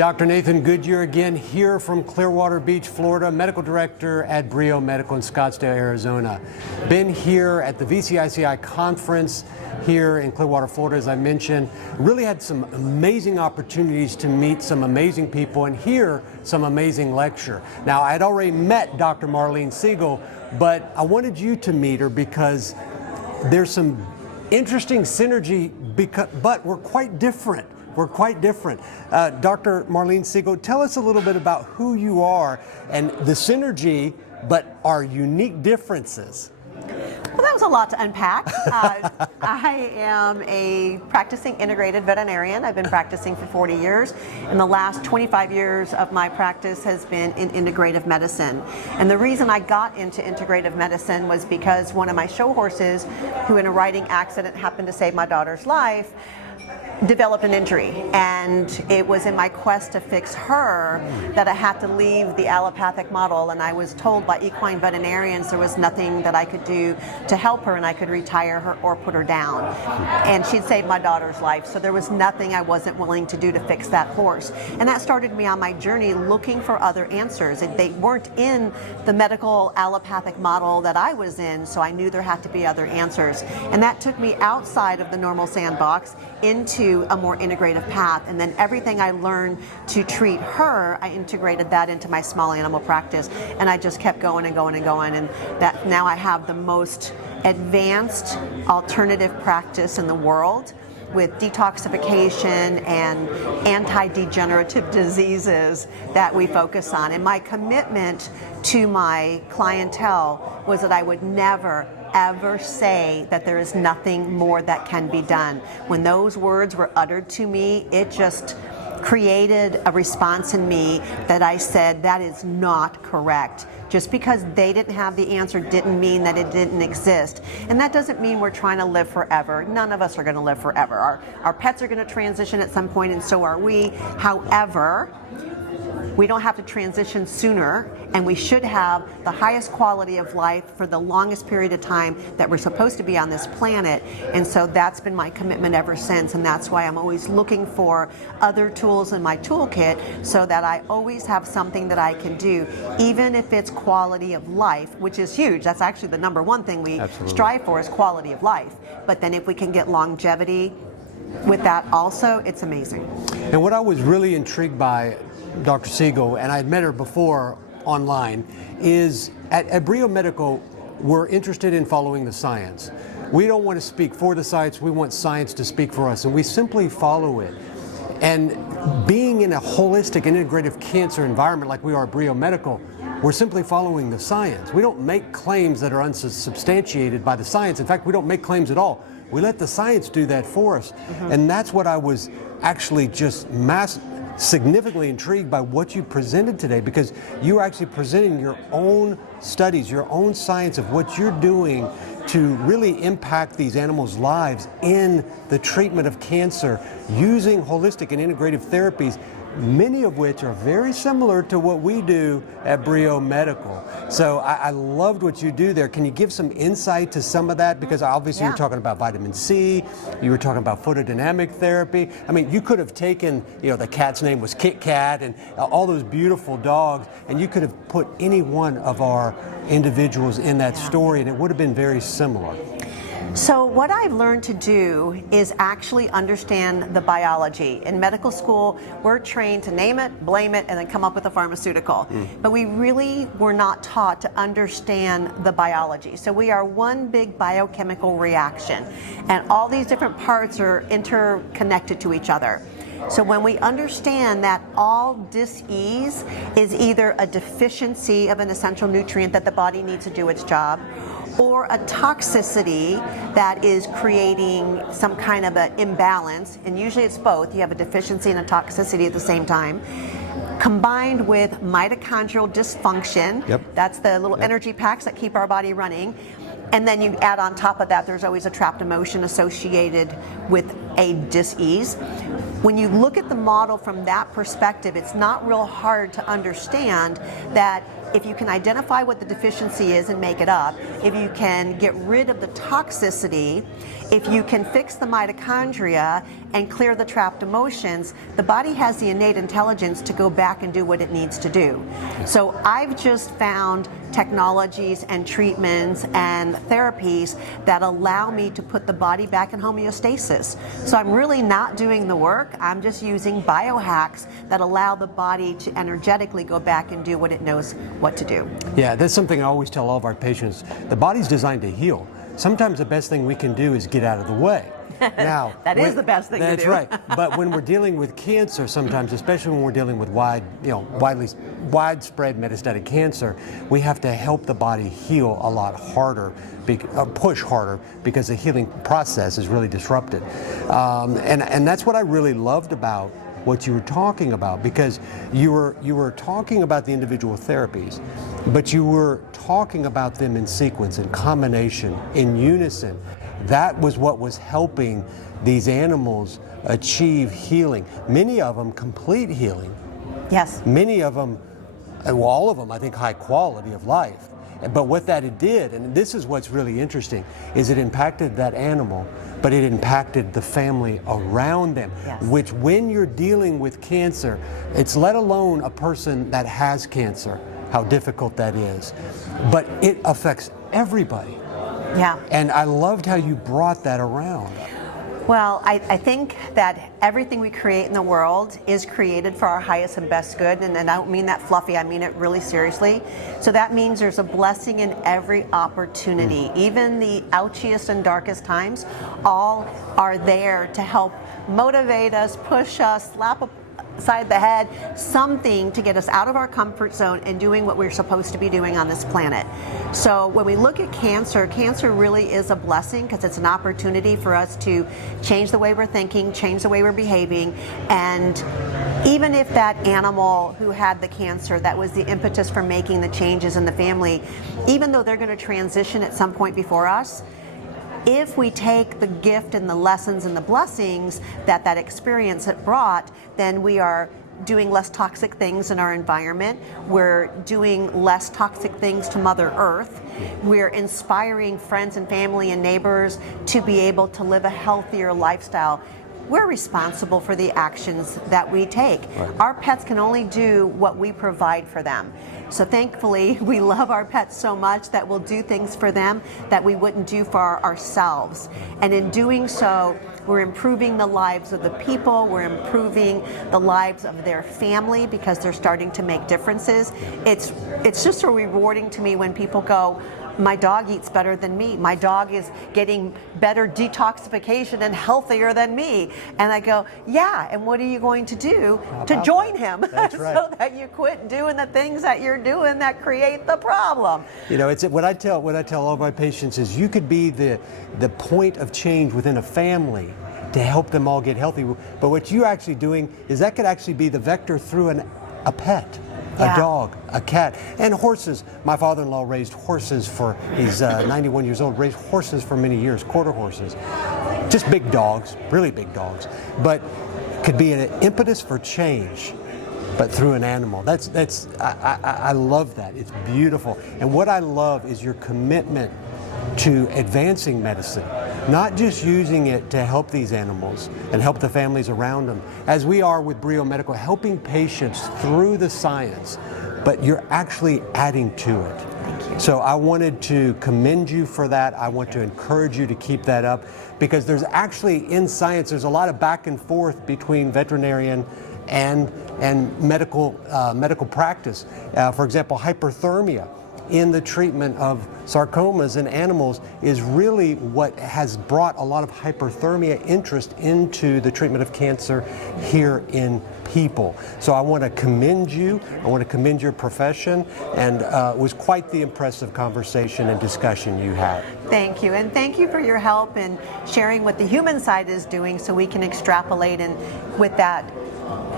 Dr. Nathan Goodyear again here from Clearwater Beach, Florida, Medical Director at Brio-Medical in Scottsdale, Arizona. Been here at the VCICI conference here in Clearwater, Florida, as I mentioned. Really had some amazing opportunities to meet some amazing people and hear some amazing lecture. Now, I had already met Dr. Marlene Siegel, but I wanted you to meet her because there's some interesting synergy, but we're quite different. We're quite different. Dr. Marlene Siegel, tell us a little bit about who you are and the synergy, but our unique differences. Well, that was a lot to unpack. I am a practicing integrated veterinarian. I've been practicing for 40 years, and the last 25 years of my practice has been in integrative medicine. And the reason I got into integrative medicine was because one of my show horses, who in a riding accident happened to save my daughter's life, developed an injury, and it was in my quest to fix her that I had to leave the allopathic model, and I was told by equine veterinarians there was nothing that I could do to help her, and I could retire her or put her down. And she'd saved my daughter's life, so there was nothing I wasn't willing to do to fix that horse. And that started me on my journey looking for other answers. They weren't in the medical allopathic model that I was in, so I knew there had to be other answers. And that took me outside of the normal sandbox into a more integrative path, and then everything I learned to treat her, I integrated that into my small animal practice, and I just kept going and going and going, and that now I have the most advanced alternative practice in the world with detoxification and anti-degenerative diseases that we focus on. And my commitment to my clientele was that I would never ever say that there is nothing more that can be done. When those words were uttered to me, it just created a response in me that I said, that is not correct. Just because they didn't have the answer didn't mean that it didn't exist. And that doesn't mean we're trying to live forever. None of us are going to live forever. Our pets are going to transition at some point, and so are we. However, we don't have to transition sooner, and we should have the highest quality of life for the longest period of time that we're supposed to be on this planet. And so that's been my commitment ever since, and that's why I'm always looking for other tools in my toolkit so that I always have something that I can do, even if it's quality of life, which is huge. That's actually the number one thing we strive for, is quality of life. But then if we can get longevity with that also, it's amazing. And what I was really intrigued by, Dr. Siegel, and I had met her before online, is at Brio-Medical, we're interested in following the science. We don't want to speak for the science, we want science to speak for us, and we simply follow it. And being in a holistic and integrative cancer environment like we are at Brio-Medical, we're simply following the science. We don't make claims that are unsubstantiated by the science. In fact, we don't make claims at all. We let the science do that for us. And that's what I was actually just significantly intrigued by what you presented today, because you're actually presenting your own studies, your own science of what you're doing to really impact these animals' lives in the treatment of cancer using holistic and integrative therapies, many of which are very similar to what we do at Brio-Medical. So I loved what you do there. Can you give some insight to some of that? Because obviously you're talking about vitamin C, you were talking about photodynamic therapy. I mean, you could have taken, the cat's name was Kit Kat and all those beautiful dogs, and you could have put any one of our individuals in that story, and it would have been very similar. So what I've learned to do is actually understand the biology. In medical school, we're trained to name it, blame it, and then come up with a pharmaceutical. But we really were not taught to understand the biology. So we are one big biochemical reaction, and all these different parts are interconnected to each other. So when we understand that all dis-ease is either a deficiency of an essential nutrient that the body needs to do its job, or a toxicity that is creating some kind of an imbalance, and usually it's both. You have a deficiency and a toxicity at the same time, combined with mitochondrial dysfunction. That's the little energy packs that keep our body running. And then you add on top of that, there's always a trapped emotion associated with a dis-ease. When you look at the model from that perspective, it's not real hard to understand that if you can identify what the deficiency is and make it up, if you can get rid of the toxicity, if you can fix the mitochondria and clear the trapped emotions, the body has the innate intelligence to go back and do what it needs to do. So I've just found technologies and treatments and therapies that allow me to put the body back in homeostasis. So I'm really not doing the work, I'm just using biohacks that allow the body to energetically go back and do what it knows what to do. Yeah, that's something I always tell all of our patients. The body's designed to heal. Sometimes the best thing we can do is get out of the way. Now, that is the best thing to do. That's right. But when we're dealing with cancer sometimes, especially when we're dealing with widespread metastatic cancer, we have to help the body heal a lot harder, push harder, because the healing process is really disrupted. And that's what I really loved about what you were talking about, because you were talking about the individual therapies, but you were talking about them in sequence, in combination, in unison. That was what was helping these animals achieve healing. Many of them complete healing. Yes. Many of them, well, all of them, I think, high quality of life. But what that did, and this is what's really interesting, is it impacted that animal, but it impacted the family around them. Yes. Which, when you're dealing with cancer, it's let alone a person that has cancer, how difficult that is. But it affects everybody. Yeah. And I loved how you brought that around. Well, I think that everything we create in the world is created for our highest and best good, and I don't mean that fluffy, I mean it really seriously. So that means there's a blessing in every opportunity. Even the ouchiest and darkest times, all are there to help motivate us, push us, slap upside the head, something to get us out of our comfort zone and doing what we're supposed to be doing on this planet. So when we look at cancer, cancer really is a blessing, because it's an opportunity for us to change the way we're thinking, change the way we're behaving. And even if that animal who had the cancer, that was the impetus for making the changes in the family, even though they're going to transition at some point before us, if we take the gift and the lessons and the blessings that that experience had brought, then we are doing less toxic things in our environment. We're doing less toxic things to Mother Earth. We're inspiring friends and family and neighbors to be able to live a healthier lifestyle. We're responsible for the actions that we take. Right. Our pets can only do what we provide for them. So thankfully, we love our pets so much that we'll do things for them that we wouldn't do for ourselves. And in doing so, we're improving the lives of the people, we're improving the lives of their family, because they're starting to make differences. It's just so rewarding to me when people go, my dog eats better than me. My dog is getting better detoxification and healthier than me. And I go, yeah, and what are you going to do to join him? That's right. So that you quit doing the things that you're doing that create the problem. You know, it's what I tell all of my patients is, you could be the point of change within a family to help them all get healthy. But what you're actually doing is that could actually be the vector through a pet. Yeah. A dog, a cat, and horses. My father-in-law raised horses he's 91 years old, raised horses for many years, quarter horses. Just big dogs, really big dogs. But could be an impetus for change, but through an animal. I love that. It's beautiful. And what I love is your commitment to advancing medicine, not just using it to help these animals and help the families around them, as we are with Brio-Medical, helping patients through the science, but you're actually adding to it. Thank you. So I wanted to commend you for that. I want to encourage you to keep that up, because there's actually, in science, there's a lot of back and forth between veterinarian and medical practice. For example, hyperthermia in the treatment of sarcomas in animals is really what has brought a lot of hyperthermia interest into the treatment of cancer here in people. So I want to commend you. I want to commend your profession, and it was quite the impressive conversation and discussion you had. Thank you, and thank you for your help in sharing what the human side is doing, so we can extrapolate, and with that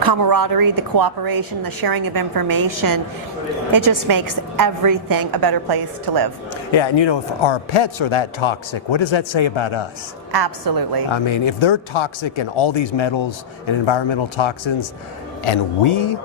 camaraderie, the cooperation, the sharing of information, it just makes everything a better place to live. Yeah, and you know, if our pets are that toxic, what does that say about us? Absolutely. I mean, if they're toxic and all these metals and environmental toxins, and we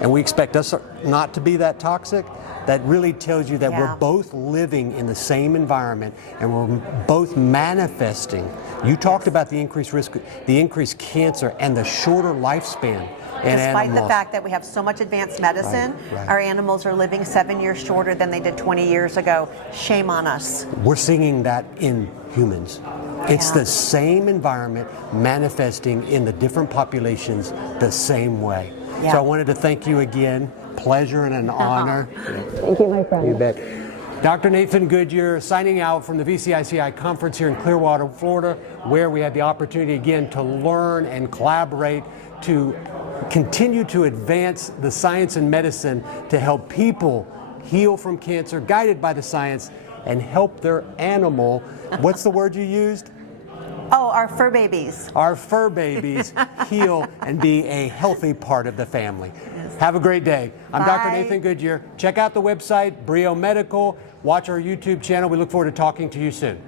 and we expect us not to be that toxic, that really tells you that Yeah. we're both living in the same environment and we're both manifesting. You talked about the increased risk, the increased cancer, and the shorter lifespan. Despite the fact that we have so much advanced medicine, Right. our animals are living 7 years shorter than they did 20 years ago. Shame on us. We're seeing that in humans. It's Yeah. the same environment manifesting in the different populations the same way. Yeah. So I wanted to thank you again. Pleasure and an honor. Thank you, my friend. You bet. Dr. Nathan Goodyear signing out from the VCICI conference here in Clearwater, Florida, where we had the opportunity again to learn and collaborate to continue to advance the science and medicine to help people heal from cancer, guided by the science, and help their animal. What's the word you used? Oh, our fur babies. Our fur babies heal and be a healthy part of the family. Have a great day. I'm Dr. Bye. Nathan Goodyear. Check out the website, Brio-Medical. Watch our YouTube channel. We look forward to talking to you soon.